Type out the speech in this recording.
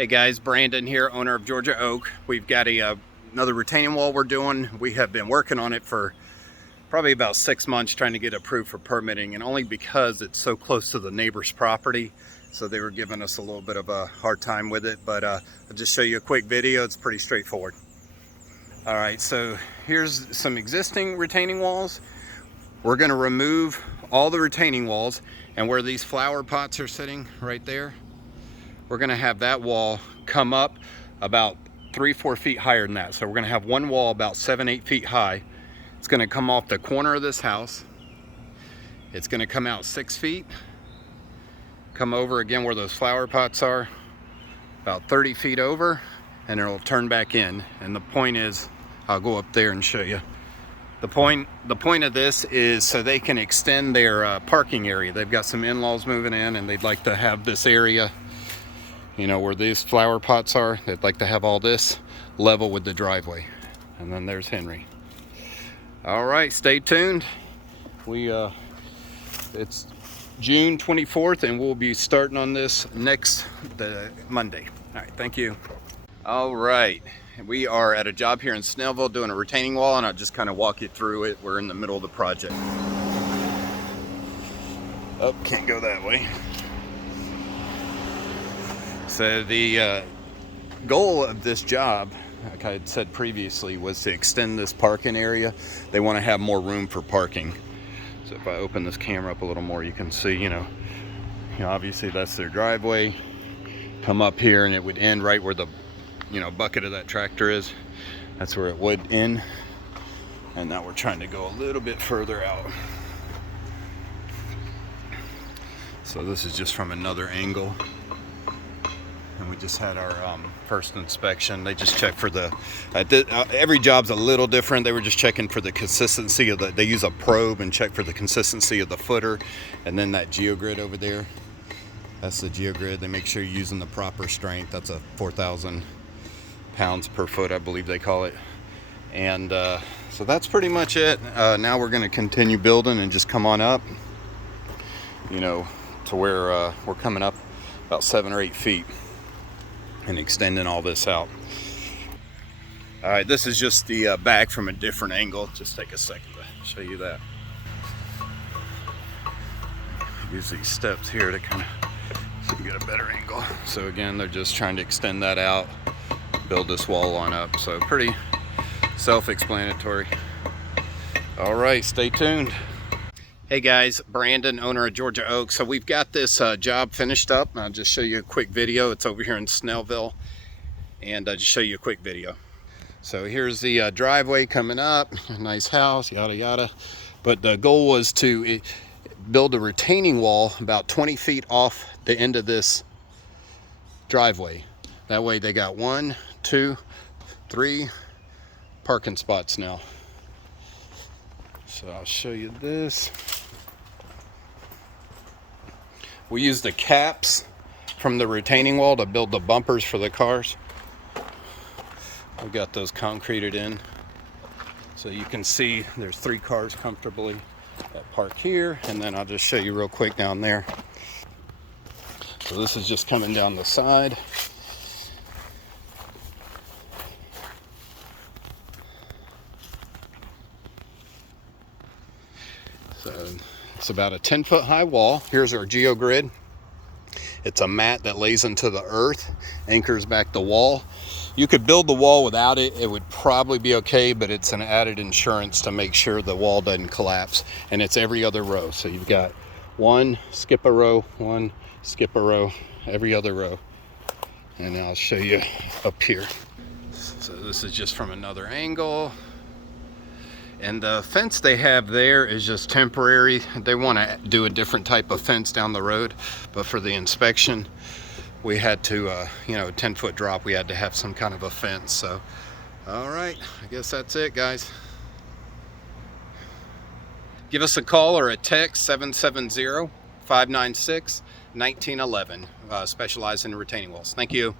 Hey guys, Brandon here, owner of Georgia Oak. We've got another retaining wall we're doing. We have been working on it for probably about 6 months trying to get approved for permitting, and only because it's so close to the neighbor's property. So they were giving us a little bit of a hard time with it, but I'll just show you a quick video. It's pretty straightforward. All right, so here's some existing retaining walls. We're gonna remove all the retaining walls, and where these flower pots are sitting right there, we're gonna have that wall come up about 3-4 feet higher than that. So we're gonna have one wall about 7-8 feet high. It's gonna come off the corner of this house. It's gonna come out 6 feet, come over again where those flower pots are, about 30 feet over, and it'll turn back in. And the point is, I'll go up there and show you. The point of this is so they can extend their parking area. They've got some in-laws moving in, and they'd like to have this area, you know, where these flower pots are, they'd like to have all this level with the driveway. And then there's Henry. All right, stay tuned. It's June 24th, and we'll be starting on this next Monday. All right, thank you. All right, we are at a job here in Snellville doing a retaining wall, and I'll just kind of walk you through it. We're in the middle of the project. Oh, can't go that way. So the goal of this job, like I had said previously, was to extend this parking area. They want to have more room for parking. So if I open this camera up a little more, you can see, you know, obviously that's their driveway. Come up here and it would end right where the, bucket of that tractor is. That's where it would end. And now we're trying to go a little bit further out. So this is just from another angle. And we just had our first inspection. They just check for the, every job's a little different. They were just checking for the consistency of they use a probe and check for the consistency of the footer. And then that geogrid over there, that's the geogrid. They make sure you're using the proper strength. That's a 4,000 pounds per foot, I believe they call it. And so that's pretty much it. Now we're gonna continue building and just come on up, to where we're coming up about 7 or 8 feet. And extending all this out. All right, this is just the back from a different angle. Just take a second to show you that. Use these steps here to kind of so you get a better angle. So again, they're just trying to extend that out, build this wall on up. So pretty self-explanatory. All right, stay tuned. Hey guys, Brandon, owner of Georgia Oak. So we've got this job finished up. I'll just show you a quick video. It's over here in Snellville, and I'll just show you a quick video. So here's the driveway coming up, a nice house, yada yada. But the goal was to build a retaining wall about 20 feet off the end of this driveway. That way they got 1, 2, 3 parking spots now. So I'll show you this. We used the caps from the retaining wall to build the bumpers for the cars. We got those concreted in. So you can see there's 3 cars comfortably that park here. And then I'll just show you real quick down there. So this is just coming down the side. So it's about a 10-foot high wall. Here's our geogrid. It's a mat that lays into the earth, anchors back the wall. You could build the wall without it. It would probably be okay, but it's an added insurance to make sure the wall doesn't collapse. And it's every other row. So you've got 1, skip a row, 1, skip a row, every other row. And I'll show you up here. So this is just from another angle. And the fence they have there is just temporary. They want to do a different type of fence down the road, but for the inspection, we had to, a 10-foot drop, we had to have some kind of a fence. So, all right, I guess that's it, guys. Give us a call or a text, 770-596-1911. Specialize in retaining walls. Thank you.